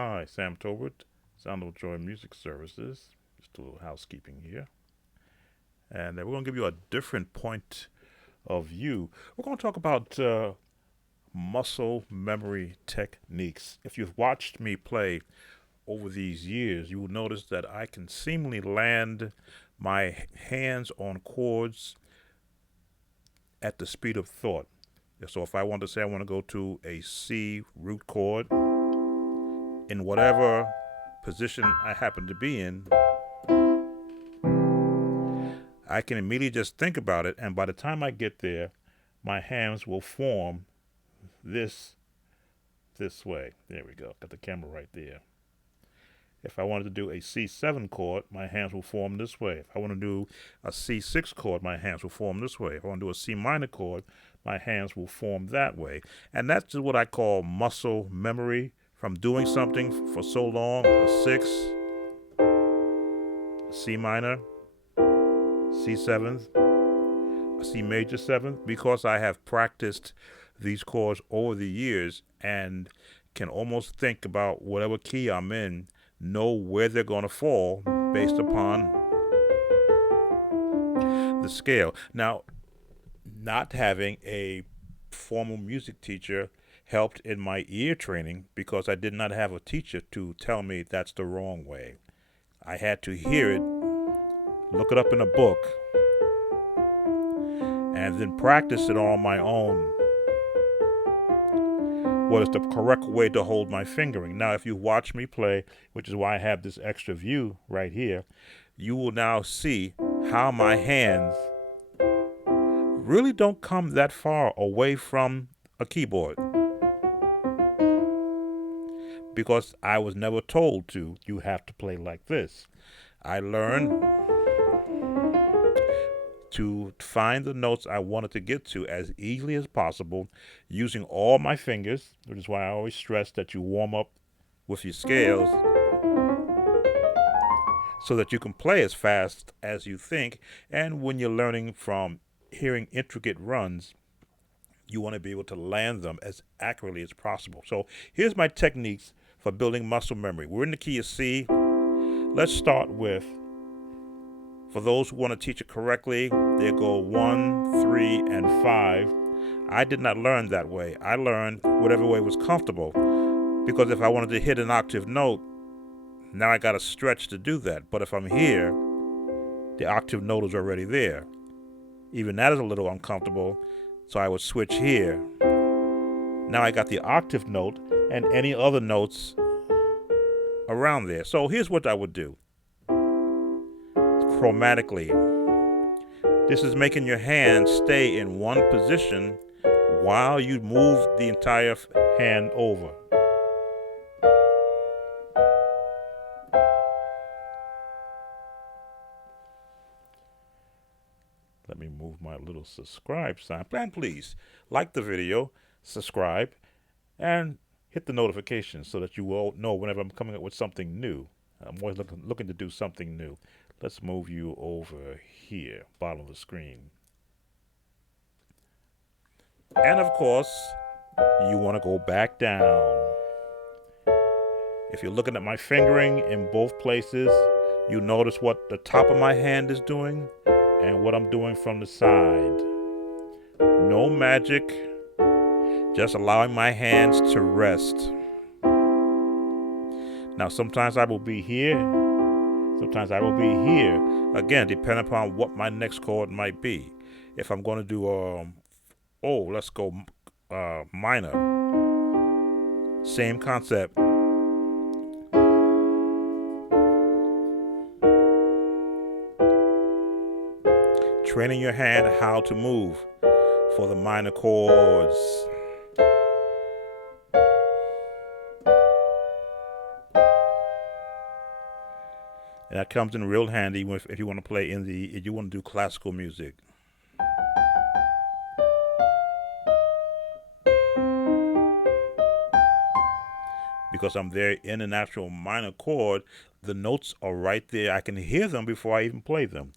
Hi, Sam Tobert, Sound of Joy Music Services. Just a little housekeeping here. And we're going to give you a different point of view. We're going to talk about muscle memory techniques. If you've watched me play over these years, you will notice that I can seemingly land my hands on chords at the speed of thought. So if I want to say I want to go to a C root chord, in whatever position I happen to be in, I can immediately just think about it, and by the time I get there, my hands will form this way. There we go. Got the camera right there. If I wanted to do a C7 chord, my hands will form this way. If I want to do a C6 chord, my hands will form this way. If I want to do a C minor chord, my hands will form that way. And that's just what I call muscle memory, from doing something for so long. A 6, a C minor, C7th, a C major 7th, because I have practiced these chords over the years and can almost think about whatever key I'm in, know where they're going to fall based upon the scale. Now, not having a formal music teacher helped in my ear training, because I did not have a teacher to tell me that's the wrong way. I had to hear it, look it up in a book, and then practice it on my own. What is the correct way to hold my fingering? Now, if you watch me play, which is why I have this extra view right here, you will now see how my hands really don't come that far away from a keyboard, because I was never told to. You have to play like this. I learned to find the notes I wanted to get to as easily as possible using all my fingers, which is why I always stress that you warm up with your scales so that you can play as fast as you think. And when you're learning from hearing intricate runs, you want to be able to land them as accurately as possible. So here's my techniques for building muscle memory. We're in the key of C. Let's start with, for those who want to teach it correctly, they go 1, 3, and 5. I did not learn that way. I learned whatever way was comfortable, because if I wanted to hit an octave note, now I got to stretch to do that. But if I'm here, the octave note is already there. Even that is a little uncomfortable, so I would switch here. Now I got the octave note and any other notes around there. So here's what I would do chromatically. This is making your hand stay in one position while you move the entire hand over. Let me move my little subscribe sign. And please like the video, subscribe, and hit the notifications so that you will know whenever I'm coming up with something new. I'm always looking to do something new. Let's move you over here, bottom of the screen. And of course, you want to go back down. If you're looking at my fingering in both places, you notice what the top of my hand is doing and what I'm doing from the side. No magic, just allowing my hands to rest. Now, sometimes I will be here, sometimes I will be here. Again, depending upon what my next chord might be. If I'm going to do, let's go minor. Same concept. Training your hand how to move for the minor chords. And that comes in real handy if you want to play if you want to do classical music. Because I'm there in an actual minor chord, the notes are right there. I can hear them before I even play them.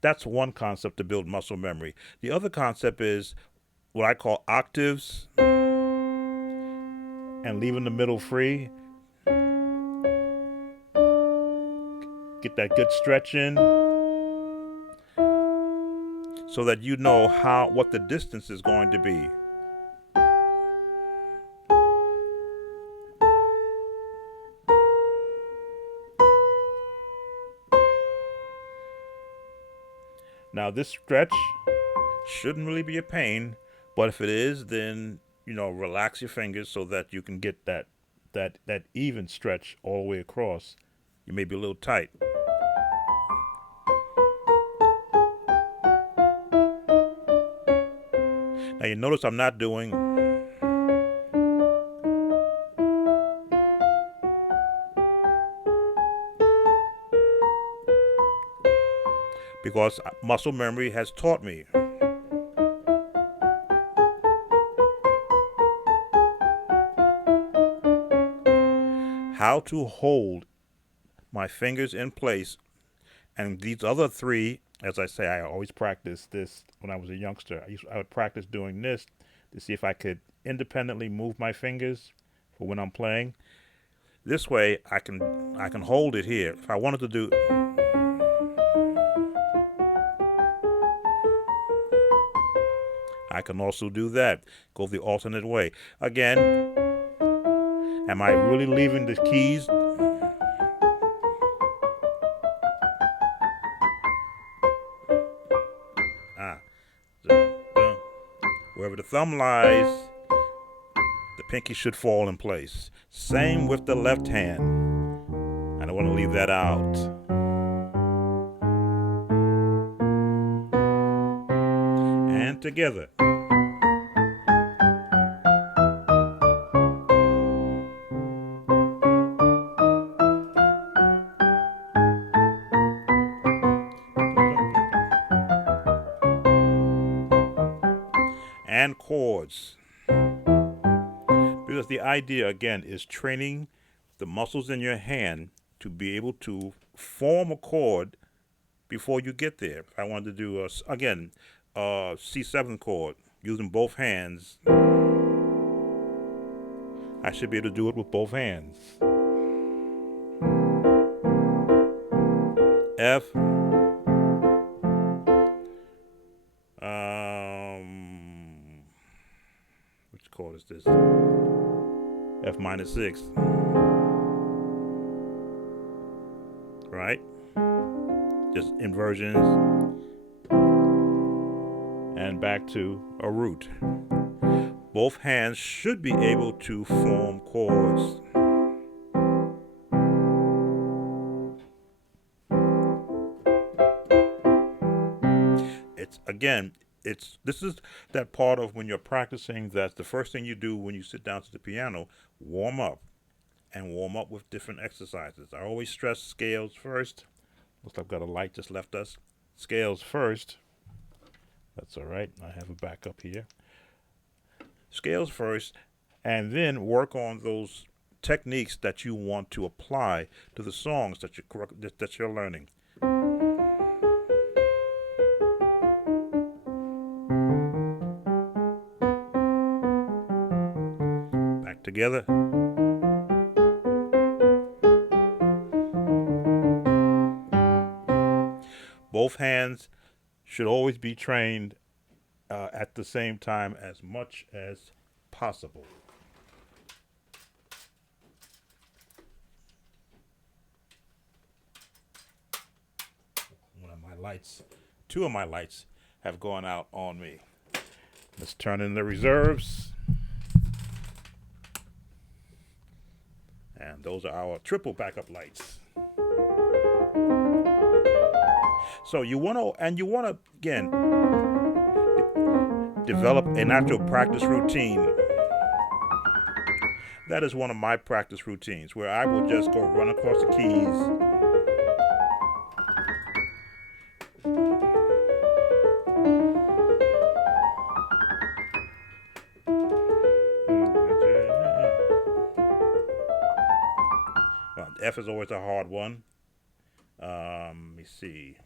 That's one concept to build muscle memory. The other concept is what I call octaves and leaving the middle free. Get that good stretch in so that you know what the distance is going to be. Now this stretch shouldn't really be a pain, but if it is, then relax your fingers so that you can get that even stretch all the way across. You may be a little tight. Now you notice I'm not doing because muscle memory has taught me how to hold my fingers in place. And these other three, as I say, I always practiced this when I was a youngster. I would practice doing this to see if I could independently move my fingers for when I'm playing. This way, I can hold it here. If I wanted to do, I can also do that. Go the alternate way. Again, am I really leaving the keys? Wherever the thumb lies, the pinky should fall in place. Same with the left hand. I don't want to leave that out. And together. And chords. Because the idea, again, is training the muscles in your hand to be able to form a chord before you get there. If I wanted to do, again, C7 chord using both hands, I should be able to do it with both hands. F. Which chord is this? F minor 6. Right? Just inversions. And back to a root. Both hands should be able to form chords. This is that part of when you're practicing, that's the first thing you do when you sit down to the piano. Warm up, and warm up with different exercises. I always stress scales first. Looks like I've got a light just left us. Scales first. That's all right. I have a backup here. Scales first, and then work on those techniques that you want to apply to the songs that you're learning. Back together. Both hands should always be trained at the same time as much as possible. Two of my lights have gone out on me. Let's turn in the reserves. And those are our triple backup lights. So you want to again develop an actual practice routine. That is one of my practice routines where I will just go run across the keys. F is always a hard one. Let me see.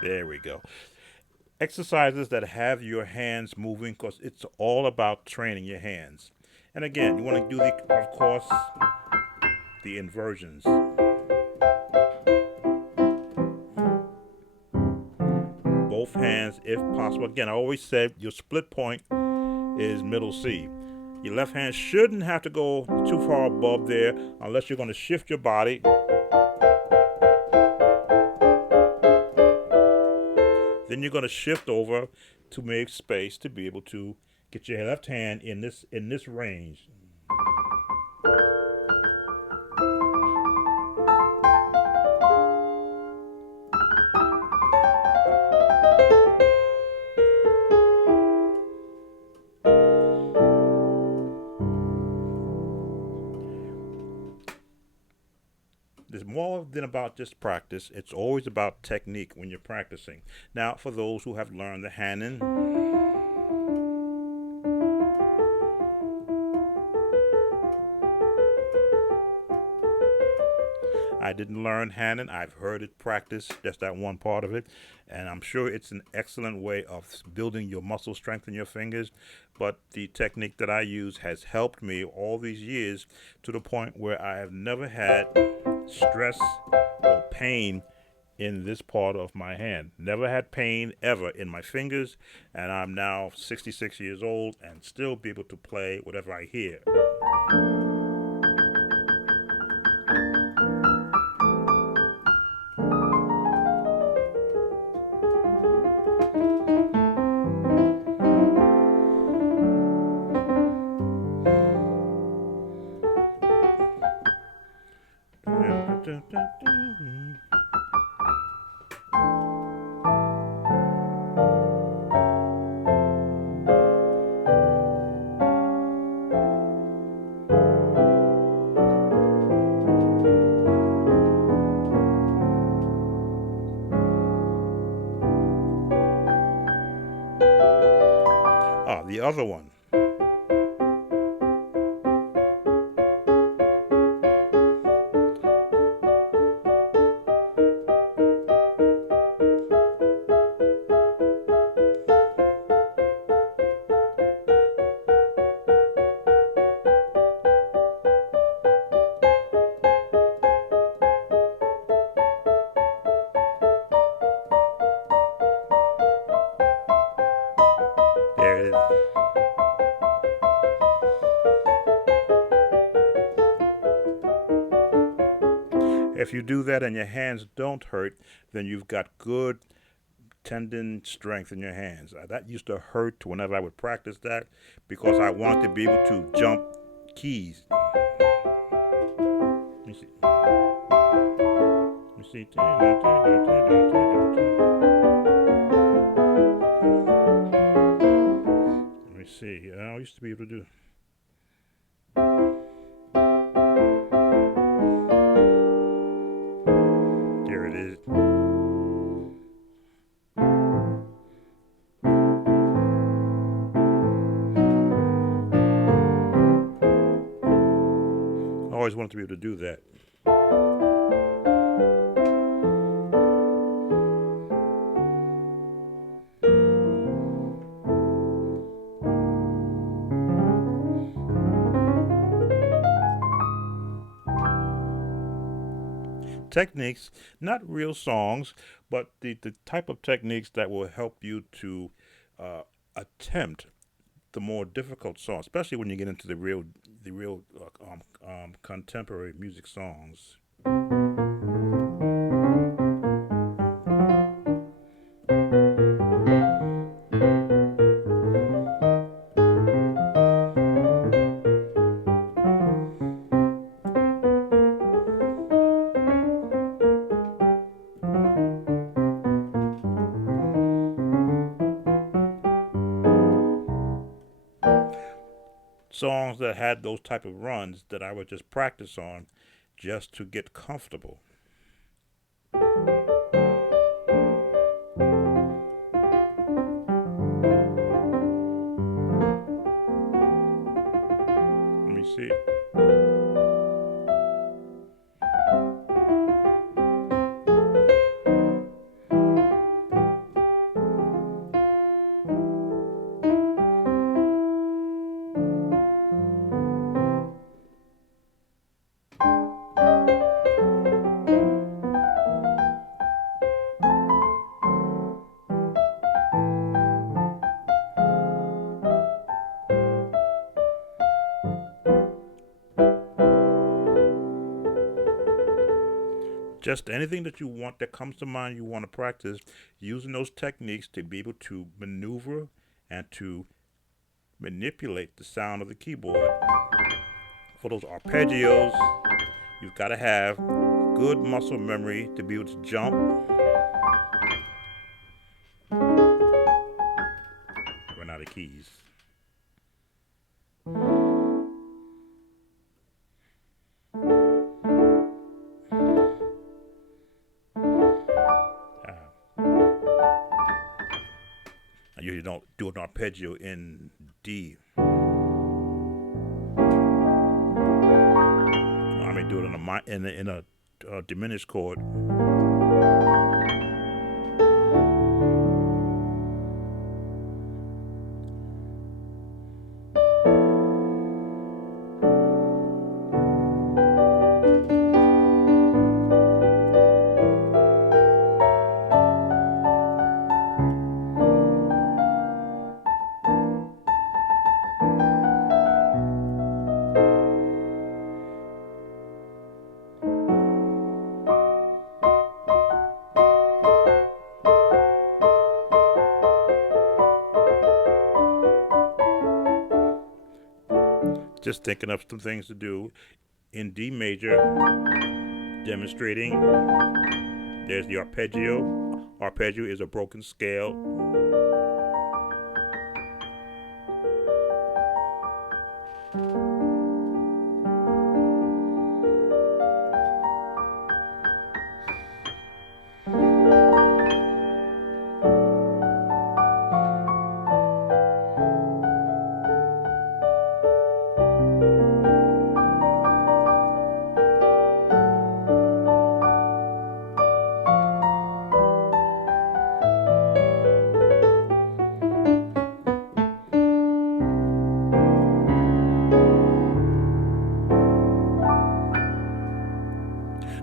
There we go. exercises that have your hands moving because it's all about training your hands. And again, you want to do of course, the inversions. Both hands if possible. Again, I always said your split point is middle C. Your left hand shouldn't have to go too far above there unless you're going to shift your body. Then you're going to shift over to make space to be able to get your left hand in this range. There's more than about just practice. It's always about technique when you're practicing. Now, for those who have learned the Hanon, I didn't learn Hanon. I've heard it practiced, just that one part of it. And I'm sure it's an excellent way of building your muscle strength in your fingers. But the technique that I use has helped me all these years to the point where I have never had stress or pain in this part of my hand. Never had pain ever in my fingers, and I'm now 66 years old and still be able to play whatever I hear. The other one. There it is. If you do that and your hands don't hurt, then you've got good tendon strength in your hands. That used to hurt whenever I would practice that because I wanted to be able to jump keys. Let me see. Let me see. Let me see. I used to be able to do. There it is. I always wanted to be able to do that. Techniques, not real songs, but the type of techniques that will help you to attempt the more difficult songs, especially when you get into the real contemporary music songs. Songs that had those type of runs that I would just practice on just to get comfortable. Let me see. Just anything that you want that comes to mind you want to practice, using those techniques to be able to maneuver and to manipulate the sound of the keyboard. For those arpeggios, you've got to have good muscle memory to be able to jump. Run out of keys. I usually don't do an arpeggio in D. I may do it in a diminished chord. Just thinking of some things to do in D major, demonstrating. There's the arpeggio. Arpeggio is a broken scale.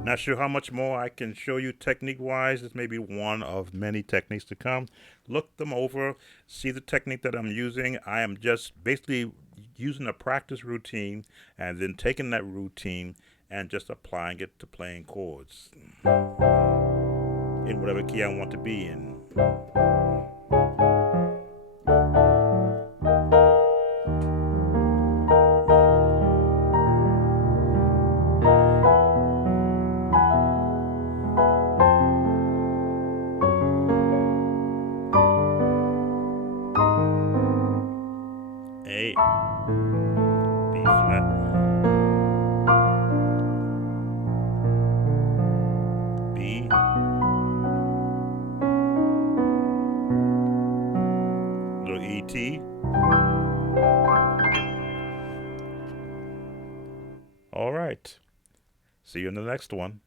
Not sure how much more I can show you technique-wise. This may be one of many techniques to come. Look them over, see the technique that I'm using. I am just basically using a practice routine and then taking that routine and just applying it to playing chords in whatever key I want to be in. A, B flat, B, little ET. All right. See you in the next one.